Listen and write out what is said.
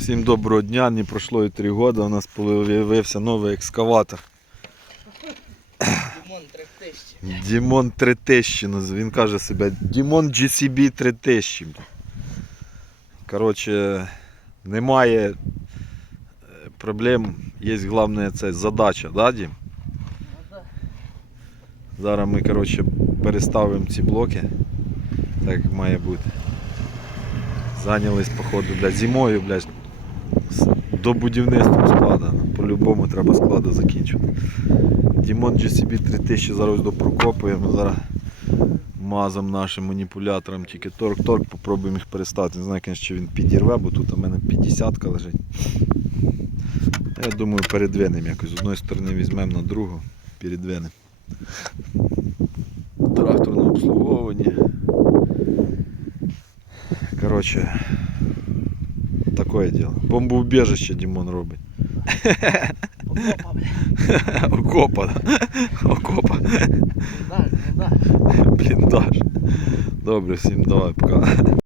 Всім доброго дня, не пройшло і 3 роки, у нас з'явився новий екскаватор. Димон 3000. Дімон 3000, він каже себе Дімон GCB 3000. Коротше, немає е, проблем, є головне це задача, да, Дім? Зараз ми коротше, переставимо ці блоки, так як має бути. Зайнялись, походу, блядь, зимою, блядь, до будівництва склада. По-любому треба складу закінчувати. Дімон GCB 3000 зараз допрокопуємо. Зараз мазом нашим маніпулятором тільки торк-торк, попробуємо їх перестати. Не знаю, чи він підірве, бо тут у мене 50 лежить. Я думаю, передвинемо якось. З одної сторони візьмемо на другу, передвинемо. Тракторне обслуговування. Коротше, таке діло. Бомбоубіжище Дімон робить. Окопа, бля. Окопа. да? Окопа. Да, ну да. Бліндаж. Добре, всім давай, пока.